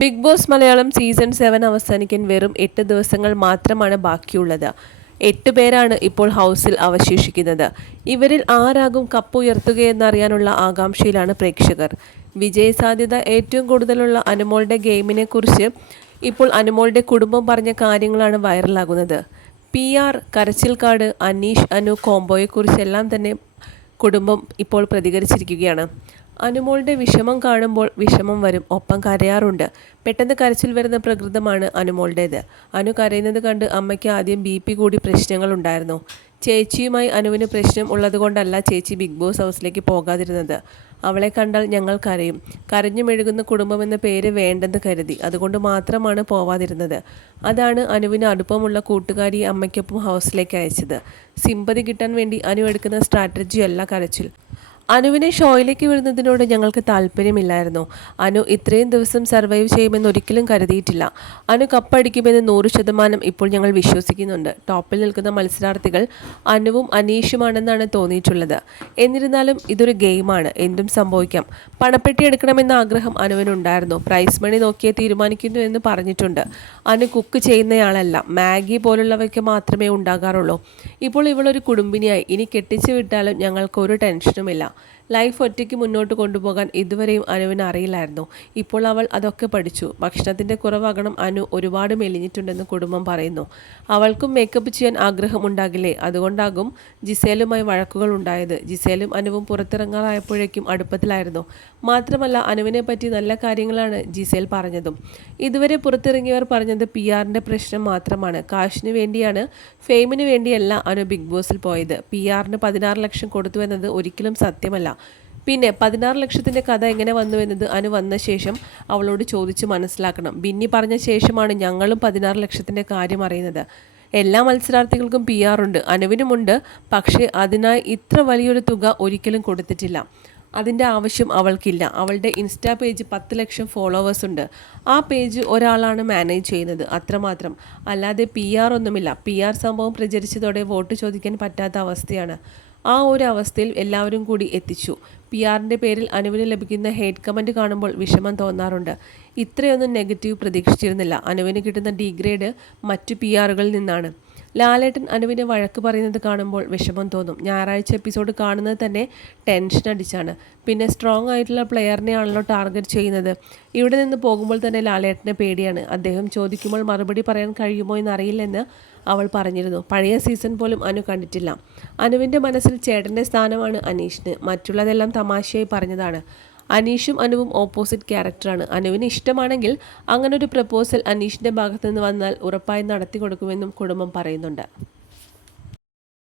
Big Boss Malayalam season seven അവസാനിക്കാൻ വെറും എട്ട് ദിവസങ്ങൾ മാത്രമാണ് ബാക്കിയുള്ളത്. എട്ട് പേരാണ് ഇപ്പോൾ ഹൗസിൽ അവശേഷിക്കുന്നത്. ഇവരിൽ ആരാകും കപ്പ് ഉയർത്തുകയെന്നറിയാനുള്ള ആകാംക്ഷയിലാണ് പ്രേക്ഷകർ. വിജയസാധ്യത ഏറ്റവും കൂടുതലുള്ള അനുമോളുടെ ഗെയിമിനെ കുറിച്ച് ഇപ്പോൾ അനുമോളുടെ കുടുംബം പറഞ്ഞ കാര്യങ്ങളാണ് വൈറലാകുന്നത്. പി ആർ കരച്ചിൽക്കാട് അനീഷ് അനു കോംബോയെക്കുറിച്ചെല്ലാം തന്നെ കുടുംബം ഇപ്പോൾ പ്രതികരിച്ചിരിക്കുകയാണ്. അനുമോളുടെ വിഷമം കാണുമ്പോൾ വിഷമം വരും. ഒപ്പം കരയാറുണ്ട്. പെട്ടെന്ന് കരച്ചിൽ വരുന്ന പ്രകൃതമാണ് അനുമോളുടേത്. അനു കരയുന്നത് കണ്ട് അമ്മയ്ക്ക് ആദ്യം ബി പി കൂടി പ്രശ്നങ്ങളുണ്ടായിരുന്നു ചേച്ചിയുമായി അനുവിന് പ്രശ്നം ഉള്ളതുകൊണ്ടല്ല ചേച്ചി ബിഗ് ബോസ് ഹൗസിലേക്ക് പോകാതിരുന്നത്. അവളെ കണ്ടാൽ ഞങ്ങൾ കരയും. കരഞ്ഞു മെഴുകുന്ന കുടുംബമെന്ന പേര് വേണ്ടെന്ന് കരുതി. അതുകൊണ്ട് മാത്രമാണ് പോവാതിരുന്നത്. അതാണ് അനുവിന് അടുപ്പമുള്ള കൂട്ടുകാരി അമ്മയ്ക്കൊപ്പം ഹൗസിലേക്ക് അയച്ചത്. സിമ്പതി കിട്ടാൻ വേണ്ടി അനു എടുക്കുന്ന സ്ട്രാറ്റജിയല്ല കരച്ചിൽ. അനുവിനെ ഷോയിലേക്ക് വിടുന്നതിനോട് ഞങ്ങൾക്ക് താല്പര്യമില്ലായിരുന്നു. അനു ഇത്രയും ദിവസം സർവൈവ് ചെയ്യുമെന്ന് ഒരിക്കലും കരുതിയിട്ടില്ല. അനു കപ്പടിക്കുമെന്ന് നൂറ് ശതമാനം ഇപ്പോൾ ഞങ്ങൾ വിശ്വസിക്കുന്നുണ്ട്. ടോപ്പിൽ നിൽക്കുന്ന മത്സരാർത്ഥികൾ അനുവും അനീഷുമാണെന്നാണ് തോന്നിയിട്ടുള്ളത്. എന്നിരുന്നാലും ഇതൊരു ഗെയിമാണ്. എന്തും സംഭവിക്കാം. പണപ്പെട്ടി എടുക്കണമെന്ന ആഗ്രഹം അനുവിനുണ്ടായിരുന്നു. പ്രൈസ് മണി നോക്കിയേ തീരുമാനിക്കുന്നു എന്ന് പറഞ്ഞിട്ടുണ്ട്. അനു കുക്ക് ചെയ്യുന്നയാളല്ല. മാഗി പോലുള്ളവയ്ക്ക് മാത്രമേ ഉണ്ടാകാറുള്ളൂ. ഇപ്പോൾ ഇവളൊരു കുടുംബിനിയായി. ഇനി കെട്ടിച്ചു വിട്ടാലും ഞങ്ങൾക്ക് ഒരു ടെൻഷനുമില്ല. ലൈഫ് ഒറ്റയ്ക്ക് മുന്നോട്ട് കൊണ്ടുപോകാൻ ഇതുവരെയും അനുവിന് അറിയില്ലായിരുന്നു. ഇപ്പോൾ അവൾ അതൊക്കെ പഠിച്ചു. ഭക്ഷണത്തിന്റെ കുറവാകണം അനു ഒരുപാട് മെലിഞ്ഞിട്ടുണ്ടെന്ന് കുടുംബം പറയുന്നു. അവൾക്കും മേക്കപ്പ് ചെയ്യാൻ ആഗ്രഹം ഉണ്ടാകില്ലേ? അതുകൊണ്ടാകും ജിസേലുമായി വഴക്കുകൾ ഉണ്ടായത്. ജിസേലും അനുവും പുറത്തിറങ്ങാറായപ്പോഴേക്കും അടുപ്പത്തിലായിരുന്നു. മാത്രമല്ല അനുവിനെ പറ്റി നല്ല കാര്യങ്ങളാണ് ജിസേൽ പറഞ്ഞതും. ഇതുവരെ പുറത്തിറങ്ങിയവർ പറഞ്ഞത് പി ആറിന്റെ പ്രശ്നം മാത്രമാണ്. കാശിന് വേണ്ടിയാണ് ഫെയിമിന് വേണ്ടിയല്ല അനു ബിഗ് ബോസിൽ പോയത്. പി ആറിന് പതിനാറ് ലക്ഷം കൊടുത്തു എന്നത് ഒരിക്കലും സത്യമല്ല പിന്നെ പതിനാറ് ലക്ഷത്തിന്റെ കഥ എങ്ങനെ വന്നു എന്നത് അനു വന്ന ശേഷം അവളോട് ചോദിച്ച് മനസ്സിലാക്കണം. ബിന്നി പറഞ്ഞ ശേഷമാണ് ഞങ്ങളും പതിനാറ് ലക്ഷത്തിന്റെ കാര്യം അറിയുന്നത്. എല്ലാ മത്സരാർത്ഥികൾക്കും പി ആർ ഉണ്ട്. അനുവിനുമുണ്ട് പക്ഷേ അതിനായി ഇത്ര വലിയൊരു തുക ഒരിക്കലും കൊടുത്തിട്ടില്ല. അതിന്റെ ആവശ്യം അവൾക്കില്ല. അവളുടെ ഇൻസ്റ്റാ പേജ് പത്ത് ലക്ഷം ഫോളോവേഴ്സ് ഉണ്ട്. ആ പേജ് ഒരാളാണ് മാനേജ് ചെയ്യുന്നത്. അത്രമാത്രം. അല്ലാതെ പി ആർ ഒന്നുമില്ല. പി ആർ സംഭവം പ്രചരിച്ചതോടെ വോട്ട് ചോദിക്കാൻ പറ്റാത്ത അവസ്ഥയാണ്. ആ ഒരു അവസ്ഥയിൽ എല്ലാവരും കൂടി എത്തിച്ചു. പി ആറിന്റെ പേരിൽ അനുവിന് ലഭിക്കുന്ന ഹേറ്റ് കമന്റ് കാണുമ്പോൾ വിഷമം തോന്നാറുണ്ട്. ഇത്രയൊന്നും നെഗറ്റീവ് പ്രതീക്ഷിച്ചിരുന്നില്ല. അനുവിന് കിട്ടുന്ന ഡിഗ്രേഡ് മറ്റു പി ആറുകളിൽ നിന്നാണ്. ലാലേട്ടൻ അനുവിനെ വഴക്ക് പറയുന്നത് കാണുമ്പോൾ വിഷമം തോന്നും. ഞായറാഴ്ച എപ്പിസോഡ് കാണുന്നത് തന്നെ ടെൻഷൻ അടിച്ചാണ്. പിന്നെ സ്ട്രോങ് ആയിട്ടുള്ള പ്ലെയറിനെയാണല്ലോ ടാർഗറ്റ് ചെയ്യുന്നത്. ഇവിടെ നിന്ന് പോകുമ്പോൾ തന്നെ ലാലേട്ടനെ പേടിയാണ്. അദ്ദേഹം ചോദിക്കുമ്പോൾ മറുപടി പറയാൻ കഴിയുമോ എന്നറിയില്ലെന്ന് അവൾ പറഞ്ഞിരുന്നു. പഴയ സീസൺ പോലും അനു കണ്ടിട്ടില്ല. അനുവിന്റെ മനസ്സിൽ ചേട്ടന്റെ സ്ഥാനമാണ് അനീഷിന്. മറ്റുള്ളതെല്ലാം തമാശയായി പറഞ്ഞതാണ്. അനീഷും അനുവും ഓപ്പോസിറ്റ് ക്യാരക്ടറാണ്. അനുവിന് ഇഷ്ടമാണെങ്കിൽ അങ്ങനൊരു പ്രപ്പോസൽ അനീഷിന്റെ ഭാഗത്തുനിന്ന് വന്നാൽ ഉറപ്പായി നടത്തി കൊടുക്കുമെന്നും കുടുംബം പറയുന്നുണ്ട്.